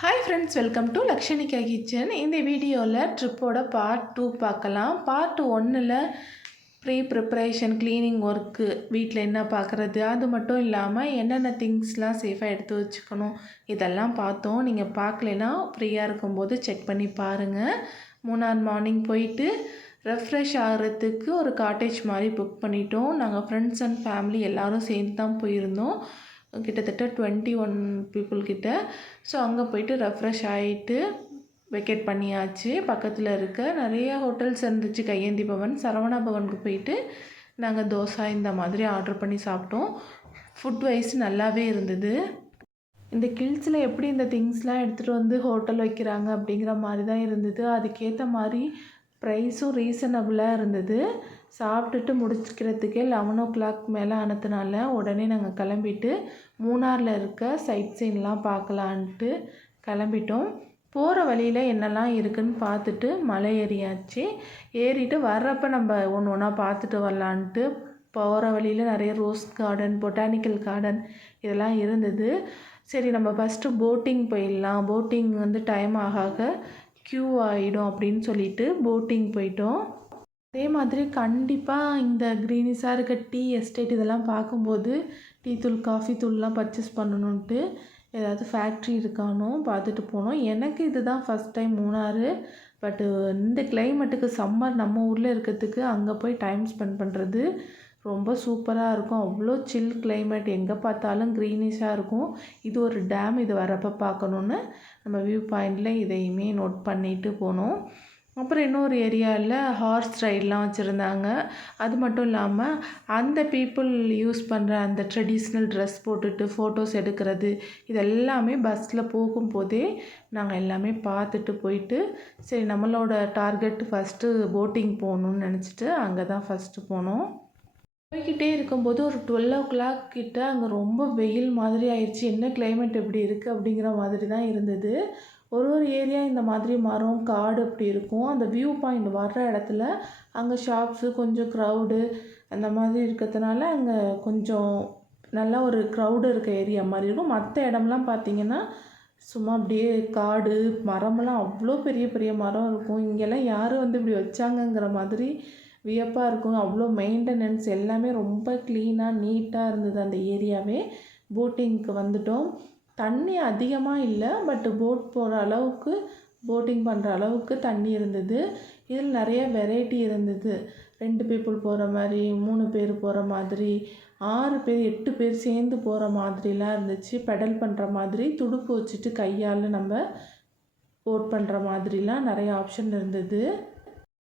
Hi friends, welcome to Lakshanika kitchen. இந்த வீடியோவில் ட்ரிப்போட part 2 பார்க்கலாம். பார்ட் 1ல் ப்ரிப்ரேஷன் க்ளீனிங் ஒர்க்கு, வீட்டில் என்ன பார்க்குறது, அது மட்டும் இல்லாமல் என்னென்ன திங்ஸ்லாம் சேஃபாக எடுத்து வச்சுக்கணும் இதெல்லாம் பார்த்தோம். நீங்கள் பார்க்கலனா ஃப்ரீயாக இருக்கும்போது செக் பண்ணி பாருங்கள். மூணார் மார்னிங் போயிட்டு ரெஃப்ரெஷ் ஆகிறதுக்கு ஒரு காட்டேஜ் மாதிரி புக் பண்ணிட்டோம். நாங்கள் ஃப்ரெண்ட்ஸ் அண்ட் ஃபேமிலி எல்லோரும் சேர்ந்து தான் போயிருந்தோம். கிட்டத்தட்ட 21 பீப்புள் கிட்ட. ஸோ அங்கே போயிட்டு ரெஃப்ரெஷ் ஆகிட்டு வெக்கேட் பண்ணியாச்சு. பக்கத்தில் இருக்க நிறைய ஹோட்டல்ஸ் இருந்துச்சு. கையேந்தி பவன், சரவணா பவனுக்கு போயிட்டு நாங்கள் தோசை இந்த மாதிரி ஆர்டர் பண்ணி சாப்பிட்டோம். ஃபுட் வைஸ் நல்லாவே இருந்தது. இந்த கில்ஸில் எப்படி இந்த திங்ஸ்லாம் எடுத்துகிட்டு வந்து ஹோட்டல் வைக்கிறாங்க அப்படிங்கிற மாதிரி தான் இருந்தது. அதுக்கேற்ற மாதிரி ப்ரைஸும் ரீசனபுளாக இருந்தது. சாப்பிட்டுட்டு முடிச்சுக்கிறதுக்கே 11 மேலே ஆனதுனால உடனே நாங்கள் கிளம்பிட்டு மூணாரில் இருக்க சைட் சீன்லாம் பார்க்கலான்ட்டு கிளம்பிட்டோம். போகிற வழியில் என்னெல்லாம் இருக்குதுன்னு பார்த்துட்டு மலை ஏறியாச்சு. ஏறிட்டு வர்றப்போ நம்ம ஒன்று ஒன்றா பார்த்துட்டு வரலான்ட்டு போகிற வழியில் நிறைய ரோஸ் கார்டன், பொட்டானிக்கல் கார்டன் இதெல்லாம் இருந்தது. சரி, நம்ம ஃபஸ்ட்டு போட்டிங் போயிடலாம், போட்டிங் டைம் ஆக க்யூ ஆகிடும் அப்படின்னு சொல்லிட்டு போட்டிங் போயிட்டோம். அதே மாதிரி கண்டிப்பாக இந்த க்ரீனிஸாக இருக்க டீ எஸ்டேட் இதெல்லாம் பார்க்கும்போது டீ தூள், காஃபி தூள்லாம் பர்ச்சேஸ் பண்ணணுன்ட்டு ஏதாவது ஃபேக்ட்ரி இருக்கானோ பார்த்துட்டு போனோம். எனக்கு இதுதான் ஃபஸ்ட் டைம் மூணாறு. பட்டு இந்த கிளைமேட்டுக்கு சம்மர் நம்ம ஊரில் இருக்கிறதுக்கு அங்கே போய் டைம் ஸ்பெண்ட் பண்ணுறது ரொம்ப சூப்பராக இருக்கும். அவ்வளோ சில் கிளைமேட், எங்கே பார்த்தாலும் க்ரீனிஷாக இருக்கும். இது ஒரு டேம், இது வரப்போ பார்க்கணுன்னு நம்ம வியூ பாயிண்டில் இதையுமே நோட் பண்ணிட்டு போனோம். அப்புறம் இன்னொரு ஏரியாவில் ஹார்ஸ் ரைடெலாம் வச்சுருந்தாங்க. அது மட்டும் இல்லாமல் அந்த பீப்புள் யூஸ் பண்ணுற அந்த ட்ரெடிஷ்னல் ட்ரெஸ் போட்டுட்டு ஃபோட்டோஸ் எடுக்கிறது இது எல்லாமே பஸ்ஸில் போகும்போதே நாங்கள் எல்லாமே பார்த்துட்டு போயிட்டு, சரி நம்மளோட டார்கெட் ஃபஸ்ட்டு போட்டிங் போகணுன்னு நினச்சிட்டு அங்கே தான் ஃபஸ்ட்டு போனோம். போய்கிட்டே இருக்கும்போது ஒரு 12 கிட்ட அங்கே ரொம்ப வெயில் மாதிரி ஆயிடுச்சு. என்ன கிளைமேட் எப்படி இருக்குது அப்படிங்கிற மாதிரி தான் இருந்தது. ஒரு ஏரியா இந்த மாதிரி மரம், காடு அப்படி இருக்கும். அந்த வியூ பாயிண்ட் வர்ற இடத்துல அங்கே ஷாப்ஸு, கொஞ்சம் க்ரௌடு அந்த மாதிரி இருக்கிறதுனால அங்கே கொஞ்சம் நல்லா ஒரு க்ரௌடு இருக்க ஏரியா மாதிரி இருக்கும். மற்ற இடம்லாம் பார்த்திங்கன்னா சும்மா அப்படியே காடு, மரமெல்லாம் அவ்வளோ பெரிய பெரிய மரம் இருக்கும். இங்கெல்லாம் யார் இப்படி வச்சாங்கங்கிற மாதிரி வியப்பாக இருக்கும். அவ்வளோ மெயின்டெனன்ஸ் எல்லாமே ரொம்ப க்ளீனாக நீட்டாக இருந்தது அந்த ஏரியாவே. போட்டிங்க்கு வந்துட்டோம். தண்ணி அதிகமாக இல்லை, பட் போட் போகிற அளவுக்கு, போட்டிங் பண்ணுற அளவுக்கு தண்ணி இருந்தது. இதில் நிறைய வெரைட்டி இருந்தது. 2 பீப்புள் போகிற மாதிரி, 3 பேர் போகிற மாதிரி, 6 பேர், 8 பேர் சேர்ந்து போகிற மாதிரிலாம் இருந்துச்சு. பெடல் பண்ணுற மாதிரி, துடுப்பு வச்சுட்டு கையால் நம்ம போட் பண்ணுற மாதிரிலாம் நிறைய ஆப்ஷன் இருந்தது.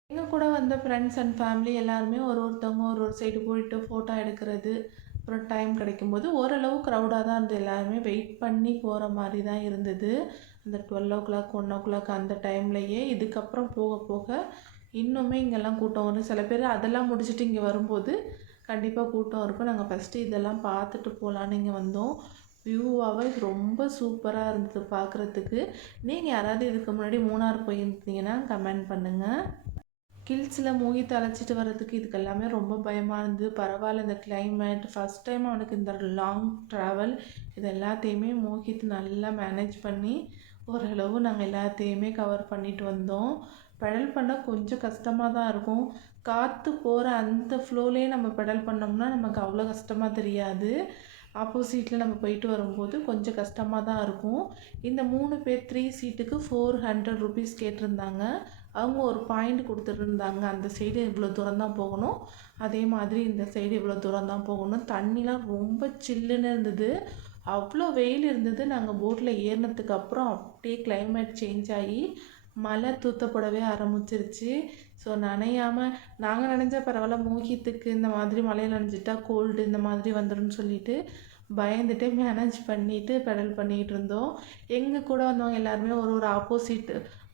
எங்கள் கூட வந்த ஃப்ரெண்ட்ஸ் அண்ட் ஃபேமிலி எல்லாருமே ஒருத்தவங்க ஒரு சைடு போயிட்டு ஃபோட்டோ எடுக்கிறது, அப்புறம் டைம் கிடைக்கும்போது ஓரளவு க்ரௌடாக தான் இருந்தது. எல்லாருமே வெயிட் பண்ணி போகிற மாதிரி தான் இருந்தது. அந்த 12 1 அந்த டைம்லையே. இதுக்கப்புறம் போக போக இன்னுமே இங்கெல்லாம் கூட்டம் வரும். சில பேர் அதெல்லாம் முடிச்சுட்டு இங்கே வரும்போது கண்டிப்பாக கூட்டம் இருக்கும். நாங்கள் ஃபஸ்ட்டு இதெல்லாம் பார்த்துட்டு போகலான்னு இங்கே வந்தோம். வியூவாகவே ரொம்ப சூப்பராக இருந்தது பார்க்குறதுக்கு. நீங்கள் யாராவது இதுக்கு முன்னாடி மூணார் போயிருந்தீங்கன்னா கமெண்ட் பண்ணுங்கள். கில்ஸில் மூழ்கி அழைச்சிட்டு வர்றதுக்கு இதுக்கு எல்லாமே ரொம்ப பயமாக இருந்தது. பரவாயில்ல, இந்த கிளைமேட் ஃபஸ்ட் டைம் அவனுக்கு இந்த லாங் ட்ராவல் இது எல்லாத்தையுமே மோகித் நல்லா மேனேஜ் பண்ணி ஓரளவு நாங்கள் எல்லாத்தையுமே கவர் பண்ணிட்டு வந்தோம். பெடல் பண்ண கொஞ்சம் கஷ்டமாக தான் இருக்கும். காற்று போகிற அந்த ஃப்ளோலேயே நம்ம பெடல் பண்ணோம்னா நமக்கு அவ்வளோ கஷ்டமாக தெரியாது. ஆப்போசிட்டில் நம்ம போயிட்டு வரும்போது கொஞ்சம் கஷ்டமாக தான் இருக்கும். இந்த 3 பேர் 3 சீட்டுக்கு 400 ருபீஸ் கேட்டிருந்தாங்க. அவங்க ஒரு பாயிண்ட் கொடுத்துருந்தாங்க. அந்த சைடு இவ்வளோ தூரம் தான் போகணும், அதே மாதிரி இந்த சைடு இவ்வளோ தூரம் தான் போகணும். தண்ணிலாம் ரொம்ப சில்லுன்னு இருந்தது. அவ்வளோ வெயில் இருந்தது. நாங்கள் போட்டில் ஏறினதுக்கு அப்புறம் அப்படியே கிளைமேட் சேஞ்ச் ஆகி மழை தூத்தப்படவே ஆரம்பிச்சிருச்சு. ஸோ நனையாமல் நாங்கள் நினச்சா பரவாயில்ல, மோகித்துக்கு இந்த மாதிரி மழையில் நனைஞ்சிட்டா கோல்டு இந்த மாதிரி வந்துடும் சொல்லிட்டு பயந்துட்டே மேனேஜ் பண்ணிவிட்டு பெடல் பண்ணிகிட்டு இருந்தோம். எங்கள் கூட வந்தவங்க எல்லாருமே ஒரு ஆப்போசிட்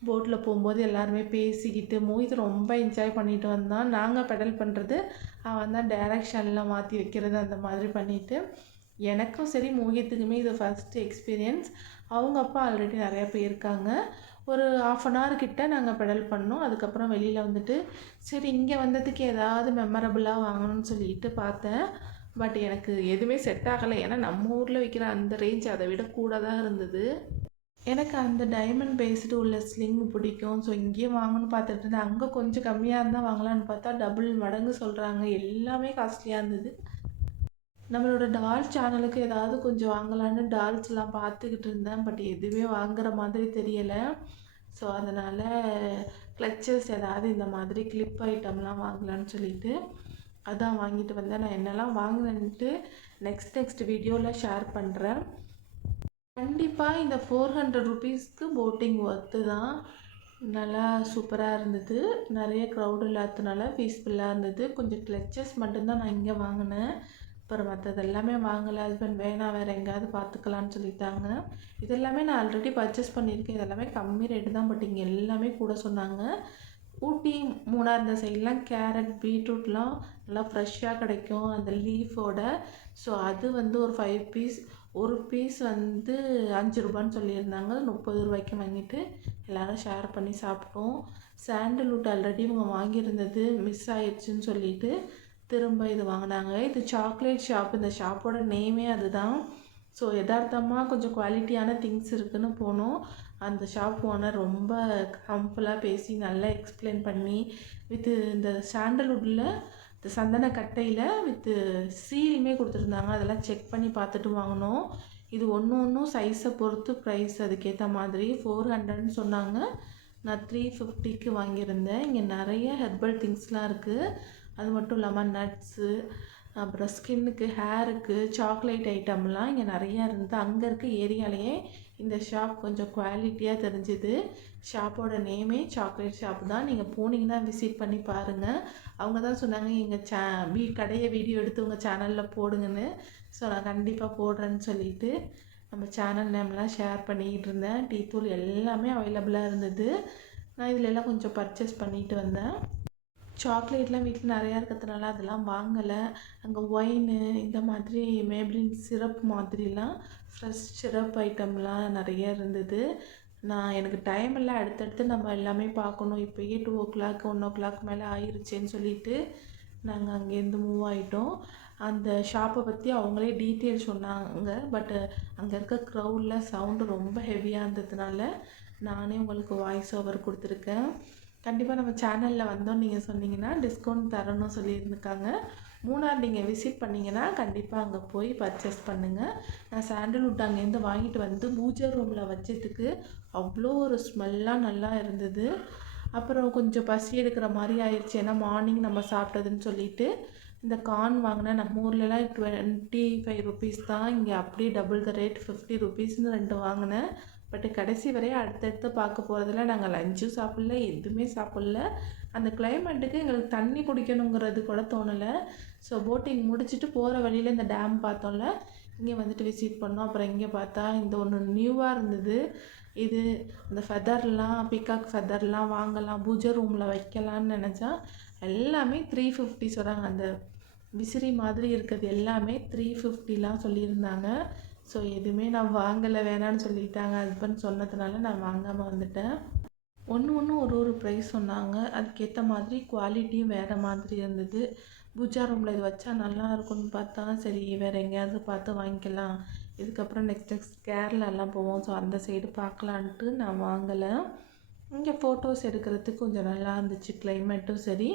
போட்டில் போகும்போது எல்லாருமே பேசிக்கிட்டு மோகித் ரொம்ப என்ஜாய் பண்ணிட்டு வந்தான். நாங்கள் பெடல் பண்ணுறது அவன் தான் டைரக்ஷன்லாம் மாற்றி வைக்கிறது அந்த மாதிரி பண்ணிவிட்டு, எனக்கும் சரி மோகித்துக்குமே இது ஃபஸ்ட்டு எக்ஸ்பீரியன்ஸ். அவங்க அப்பா ஆல்ரெடி நிறையா போயிருக்காங்க. ஒரு 1/2 கிட்ட நாங்கள் பெடல் பண்ணோம். அதுக்கப்புறம் வெளியில் வந்துட்டு சரி இங்கே வந்ததுக்கு ஏதாவது மெமரபுளாக வாங்கணும்னு சொல்லிட்டு பார்த்தேன். பட் எனக்கு எதுவுமே செட் ஆகலை. ஏன்னா நம்ம ஊரில் விற்கிற அந்த ரேஞ்ச் அதை விட கூட தான் இருந்தது. எனக்கு அந்த டைமண்ட் பேஸ்டு உள்ள ஸ்லிங் பிடிக்கும். ஸோ இங்கேயே வாங்கணும்னு பார்த்துட்டு இருந்தேன். அங்கே கொஞ்சம் கம்மியாக இருந்தால் வாங்கலான்னு பார்த்தா டபுள் மடங்கு சொல்கிறாங்க. எல்லாமே காஸ்ட்லியாக இருந்தது. நம்மளோட டால் சேனலுக்கு ஏதாவது கொஞ்சம் வாங்கலான்னு டால்ஸ்லாம் பார்த்துக்கிட்டு இருந்தேன். பட் எதுவுமே வாங்குற மாதிரி தெரியலை. ஸோ அதனால் கிளச்சஸ் ஏதாவது இந்த மாதிரி கிளிப் ஐட்டம்லாம் வாங்கலான்னு சொல்லிட்டு அதான் வாங்கிட்டு வந்தேன். நான் என்னெல்லாம் வாங்கினேன்ட்டு நெக்ஸ்ட் வீடியோவில் ஷேர் பண்ணுறேன். கண்டிப்பாக இந்த 400 ருபீஸ்க்கு போட்டிங் ஒர்த்து தான். நல்லா சூப்பராக இருந்தது. நிறைய க்ரௌட் இல்லாததுனால பீஸ்ஃபுல்லாக இருந்தது. கொஞ்சம் கிளச்சஸ் மட்டும்தான் நான் இங்கே வாங்கினேன். அப்புறம் மற்றது எல்லாமே வாங்கலை. ஹஸ்பண்ட் வேணாம் வேறு எங்கேயாவது பார்த்துக்கலான்னு சொல்லிட்டாங்க. இதெல்லாமே நான் ஆல்ரெடி பர்ச்சேஸ் பண்ணியிருக்கேன். இதெல்லாமே கம்மி ரேட்டு தான். பட் இங்கே எல்லாமே கூட சொன்னாங்க. ஊட்டி மூணார் இந்த சைட்லாம் கேரட் பீட்ரூட்லாம் நல்லா ஃப்ரெஷ்ஷாக கிடைக்கும் அந்த லீஃபோட. ஸோ அது வந்து ஒரு 5 பீஸ், ஒரு பீஸ் வந்து 5 ரூபான்னு சொல்லியிருந்தாங்க. 30 ரூபாய்க்கு வாங்கிட்டு எல்லோரும் ஷேர் பண்ணி சாப்பிட்டோம். சாண்டல்வுட் ஆல்ரெடி இவங்க வாங்கியிருந்தது மிஸ் ஆயிடுச்சுன்னு சொல்லிட்டு திரும்ப இது வாங்கினாங்க. இது சாக்லேட் ஷாப். இந்த ஷாப்போட நேமே அதுதான். ஸோ யதார்த்தமாக கொஞ்சம் குவாலிட்டியான திங்ஸ் இருக்குதுன்னு போனோம். அந்த ஷாப் ஓனர் ரொம்ப ஹம்ஃபுல்லாக பேசி நல்லா எக்ஸ்பிளைன் பண்ணி வித்து இந்த சாண்டல்வுட்டில் இந்த சந்தன கட்டையில் வித்து சீலுமே கொடுத்துருந்தாங்க. அதெல்லாம் செக் பண்ணி பார்த்துட்டு வாங்கினோம். இது ஒன்றும் சைஸை பொறுத்து ப்ரைஸ் அதுக்கேற்ற மாதிரி 400ன்னு சொன்னாங்க. நான் 350க்கு வாங்கியிருந்தேன். இங்கே நிறைய ஹெர்பல் திங்ஸ்லாம் இருக்குது. அது மட்டும் இல்லாமல் நட்ஸு, அப்புறம் ஸ்கின்னுக்கு, ஹேருக்கு, சாக்லேட் ஐட்டம்லாம் இங்கே நிறையா இருந்தது. அங்கே இருக்க ஏரியாலேயே இந்த ஷாப் கொஞ்சம் குவாலிட்டியாக தெரிஞ்சுது. ஷாப்போட நேமே சாக்லேட் ஷாப் தான். நீங்கள் போனீங்கன்னா விசிட் பண்ணி பாருங்கள். அவங்க தான் சொன்னாங்க எங்கள் கடையை வீடியோ எடுத்து உங்கள் சேனலில் போடுங்கன்னு. ஸோ நான் கண்டிப்பாக போடுறேன்னு சொல்லிவிட்டு நம்ம சேனல் நேம்லாம் ஷேர் பண்ணிக்கிட்டு இருந்தேன். டீ தூள் எல்லாமே அவைலபிளாக இருந்தது. நான் இதில் எல்லாம் கொஞ்சம் பர்ச்சேஸ் பண்ணிட்டு வந்தேன். சாக்லேட்லாம் வீட்டில் நிறையா இருக்கிறதுனால அதெல்லாம் வாங்கலை. அங்கே ஒயின்னு இந்த மாதிரி மேப்ளின் சிரப் மாதிரிலாம் ஃப்ரெஷ் சிரப் ஐட்டம்லாம் நிறைய இருந்தது. எனக்கு டைம் இல்லை, அடுத்தடுத்து நம்ம எல்லாமே பார்க்கணும். இப்போயே 2:00 1:00 மேலே ஆயிடுச்சேன்னு சொல்லிட்டு நாங்கள் அங்கேருந்து மூவ் ஆகிட்டோம். அந்த ஷாப்பை பற்றி அவங்களே டீட்டெயில் சொன்னாங்க. பட் அங்கே இருக்க க்ரௌடில் சவுண்டு ரொம்ப ஹெவியாக இருந்ததுனால நானே உங்களுக்கு வாய்ஸ் ஓவர் கொடுத்துருக்கேன். கண்டிப்பாக நம்ம சேனலில் வந்தோம் நீங்கள் சொன்னீங்கன்னா டிஸ்கவுண்ட் தரணும்னு சொல்லியிருந்துருக்காங்க. மூணார் நீங்கள் விசிட் பண்ணிங்கன்னா கண்டிப்பாக அங்கே போய் பர்ச்சேஸ் பண்ணுங்கள். நான் சாண்டல்வுட் அங்கேருந்து வாங்கிட்டு வந்து பூஜை ரூமில் வச்சதுக்கு அவ்வளோ ஒரு ஸ்மெல்லாக நல்லா இருந்தது. அப்புறம் கொஞ்சம் பசி எடுக்கிற மாதிரி ஆயிடுச்சு. ஏன்னா மார்னிங் நம்ம சாப்பிட்டதுன்னு சொல்லிட்டு இந்த கார்ன் வாங்கினேன். நம்ம ஊர்லலாம் 25 ருபீஸ் தான். இங்கே அப்படியே டபுள் த ரேட் 50 ருபீஸ்னு 2 வாங்கினேன். பட் கடைசி வரையும் அடுத்தடுத்து பார்க்க போகிறதுல நாங்கள் லஞ்சும் சாப்பிடல, எதுவுமே சாப்பிடல. அந்த கிளைமேட்டுக்கு எங்களுக்கு தண்ணி குடிக்கணுங்கிறது கூட தோணலை. ஸோ போட்டிங் முடிச்சுட்டு போகிற வழியில் இந்த டேம் பார்த்தோம்ல, இங்கே வந்துட்டு விசிட் பண்ணோம். அப்புறம் இங்கே பார்த்தா இந்த ஒன்று நியூவாக இருந்தது. இது இந்த ஃபெதர்லாம், பீகாக் ஃபெதர்லாம் வாங்கலாம், பூஜை ரூமில் வைக்கலான்னு நினச்சா எல்லாமே 350 சொல்கிறாங்க. அந்த விசிறி மாதிரி இருக்கிறது எல்லாமே 350லாம் சொல்லியிருந்தாங்க. ஸோ எதுவுமே நான் வாங்கலை, வேணான்னு சொல்லிட்டாங்க. ஹஸ்பண்ட் சொன்னதுனால நான் வாங்காமல் வந்துட்டேன். ஒன்று ஒரு ப்ரைஸ் சொன்னாங்க. அதுக்கேற்ற மாதிரி குவாலிட்டியும் வேறு மாதிரி இருந்தது. பூஜா ரூமில் இது வச்சா நல்லா இருக்கும்னு பார்த்தா சரி வேறு எங்கேயாவது பார்த்து வாங்கிக்கலாம். இதுக்கப்புறம் நெக்ஸ்ட் கேரளாலாம் போவோம். ஸோ அந்த சைடு பார்க்கலான்ட்டு நான் வாங்கலை. இங்கே ஃபோட்டோஸ் எடுக்கிறதுக்கு கொஞ்சம் நல்லா இருந்துச்சு, கிளைமேட்டும் சரி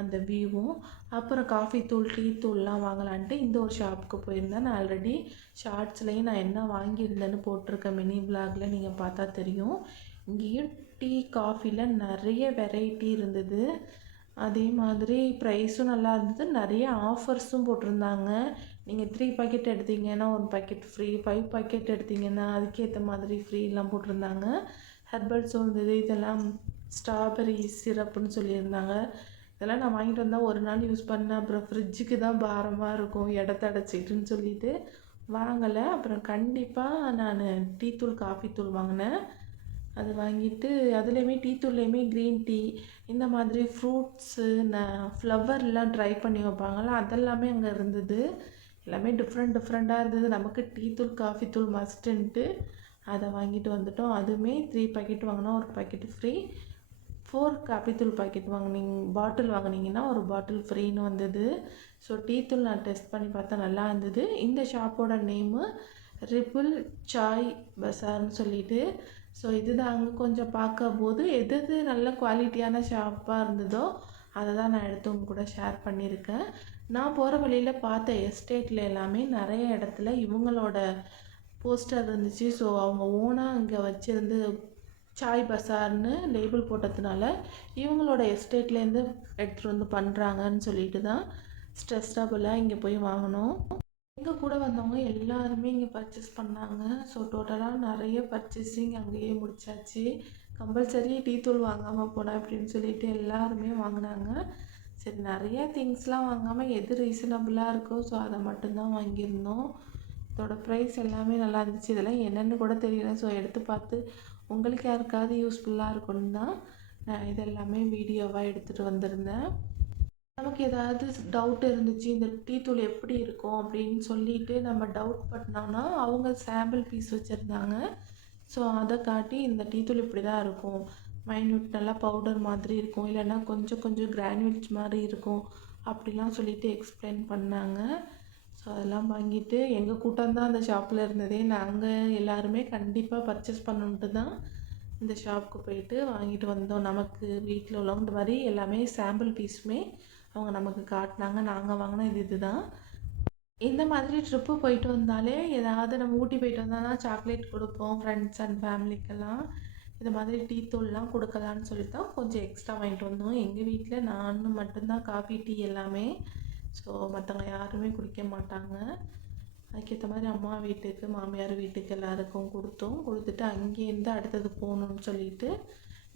அந்த வியூவும். அப்புறம் காஃபி தூள், டீ தூள்லாம் வாங்கலான்ட்டு இந்த ஒரு ஷாப்புக்கு போயிருந்தேன். நான் ஆல்ரெடி ஷார்ட்ஸ்லேயும் நான் என்ன வாங்கியிருந்தேன்னு போட்டிருக்கேன். மினி விலாகில் நீங்கள் பார்த்தா தெரியும். இங்கேயும் டீ காஃபியில் நிறைய வெரைட்டி இருந்தது. அதே மாதிரி ப்ரைஸும் நல்லா இருந்தது. நிறைய ஆஃபர்ஸும் போட்டிருந்தாங்க. நீங்கள் 3 பாக்கெட் எடுத்தீங்கன்னா 1 பாக்கெட் ஃப்ரீ, 5 பாக்கெட் எடுத்திங்கன்னா அதுக்கேற்ற மாதிரி ஃப்ரீலாம் போட்டிருந்தாங்க. ஹெர்பல்ஸும் இருந்தது. இதெல்லாம் ஸ்ட்ராபெரி சிரப்புன்னு சொல்லியிருந்தாங்க. இதெல்லாம் நான் வாங்கிட்டு வந்தால் ஒரு நாள் யூஸ் பண்ணேன். அப்புறம் ஃப்ரிட்ஜுக்கு தான் பாரமாக இருக்கும், இடத்த அடைச்சிட்டுன்னு சொல்லிட்டு வாங்கலை. அப்புறம் கண்டிப்பாக நான் டீ தூள், காஃபி தூள் வாங்கினேன். அது வாங்கிட்டு அதுலேயுமே டீ தூள்லேயுமே க்ரீன் டீ இந்த மாதிரி ஃப்ரூட்ஸு ஃப்ளவர்லாம் ட்ரை பண்ணி வைப்பாங்கள்ல, அதெல்லாமே அங்கே இருந்தது. எல்லாமே டிஃப்ரெண்ட்டாக இருந்தது. நமக்கு டீ தூள், காஃபி தூள் மஸ்ட்டுன்ட்டு அதை வாங்கிட்டு வந்துட்டோம். அதுவுமே 3 பாக்கெட் வாங்கினா 1 பாக்கெட் ஃப்ரீ. 4 காப்பி தூள் பாக்கெட் பாட்டில் வாங்கினீங்கன்னா ஒரு பாட்டில் ஃப்ரீன்னு வந்தது. ஸோ டீ தூள் நான் டெஸ்ட் பண்ணி பார்த்தா நல்லா இருந்தது. இந்த ஷாப்போட நேமு ரிப்புள் சாய் பஸார்னு சொல்லிட்டு. ஸோ இதுதான் அங்கே கொஞ்சம் பார்க்கும்போது எது எது நல்ல குவாலிட்டியான ஷாப்பாக இருந்ததோ அதை தான் நான் எடுத்து உங்க கூட ஷேர் பண்ணியிருக்கேன். நான் போகிற வழியில் பார்த்த எஸ்டேட்டில் எல்லாமே நிறைய இடத்துல இவங்களோட போஸ்டர் இருந்துச்சு. ஸோ அவங்க ஓனாக இங்கே வச்சுருந்து சாய் பஸார்னு லேபிள் போட்டதுனால இவங்களோட எஸ்டேட்லேருந்து எடுத்துகிட்டு வந்து பண்ணுறாங்கன்னு சொல்லிட்டு தான் ஸ்ட்ரெஸ்டபுளாக இங்கே போய் வாங்கினோம். எங்கள் கூட வந்தவங்க எல்லாருமே இங்கே பர்ச்சேஸ் பண்ணாங்க. ஸோ டோட்டலாக நிறைய பர்ச்சேஸிங் அங்கேயே முடிச்சாச்சு. கம்பல்சரி டீ தூள் வாங்காமல் போனேன் அப்படின்னு சொல்லிட்டு எல்லாருமே வாங்கினாங்க. சரி, நிறைய திங்ஸ்லாம் வாங்காமல் எது ரீசனபுளாக இருக்கோ ஸோ அதை மட்டும்தான் வாங்கியிருந்தோம். இதோட ப்ரைஸ் எல்லாமே நல்லா இருந்துச்சு. இதெல்லாம் என்னென்னு கூட தெரியல. ஸோ எடுத்து பார்த்து உங்களுக்கு யாருக்காவது யூஸ்ஃபுல்லாக இருக்குன்னு தான் நான் இதெல்லாமே வீடியோவாக எடுத்துகிட்டு வந்திருந்தேன். நமக்கு ஏதாவது டவுட் இருந்துச்சு, இந்த டீ தூள் எப்படி இருக்கும் அப்படின்னு சொல்லிட்டு நம்ம டவுட் பண்ணோம்னா அவங்க சாம்பிள் பீஸ் வச்சுருந்தாங்க. ஸோ அதை காட்டி இந்த டீ தூள் இப்படி தான் இருக்கும், மைன்யூட் நல்லா பவுடர் மாதிரி இருக்கும், இல்லைன்னா கொஞ்சம் கொஞ்சம் கிரானுவேட்ஸ் மாதிரி இருக்கும் அப்படிலாம் சொல்லிட்டு எக்ஸ்பிளைன் பண்ணாங்க. ஸோ அதெல்லாம் வாங்கிட்டு எங்கள் கூட்டம் தான் அந்த ஷாப்பில் இருந்ததே. நாங்கள் எல்லாருமே கண்டிப்பாக பர்ச்சேஸ் பண்ணணுன்ட்டு தான் இந்த ஷாப்புக்கு போயிட்டு வாங்கிட்டு வந்தோம். நமக்கு வீட்டில் உள்ளவங்க இந்த மாதிரி எல்லாமே சாம்பிள் பீஸுமே அவங்க நமக்கு காட்டினாங்க. நாங்கள் வாங்கின இதுதான். இந்த மாதிரி ட்ரிப்பு போயிட்டு வந்தாலே ஏதாவது நம்ம ஊட்டி போயிட்டு வந்தால் சாக்லேட் கொடுப்போம் ஃப்ரெண்ட்ஸ் அண்ட் ஃபேமிலிக்கெல்லாம். இந்த மாதிரி டீ தூள்லாம் கொடுக்கலான்னு சொல்லிட்டு தான் கொஞ்சம் எக்ஸ்ட்ரா வாங்கிட்டு வந்தோம். எங்கள் வீட்டில் நான் மட்டும்தான் காஃபி டீ எல்லாமே. ஸோ மற்றவங்க யாருமே குடிக்க மாட்டாங்க. அதுக்கேற்ற மாதிரி அம்மா வீட்டுக்கு மாமியார் வீட்டுக்கு எல்லாருக்கும் கொடுத்துட்டு அங்கேருந்து அடுத்தது போகணுன்னு சொல்லிட்டு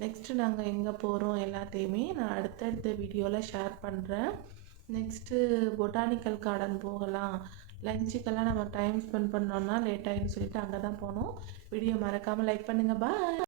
நெக்ஸ்ட்டு நாங்கள் எங்கே போகிறோம் எல்லாத்தையுமே நான் அடுத்தடுத்த வீடியோவில் ஷேர் பண்ணுறேன். நெக்ஸ்ட்டு பொட்டானிக்கல் கார்டன் போகலாம், லஞ்சுக்கெல்லாம் நம்ம டைம் ஸ்பெண்ட் பண்ணோன்னா லேட் ஆகிடுன்னு சொல்லிட்டு அங்கே தான் போனோம். வீடியோ மறக்காமல் லைக் பண்ணுங்கள். பாய்.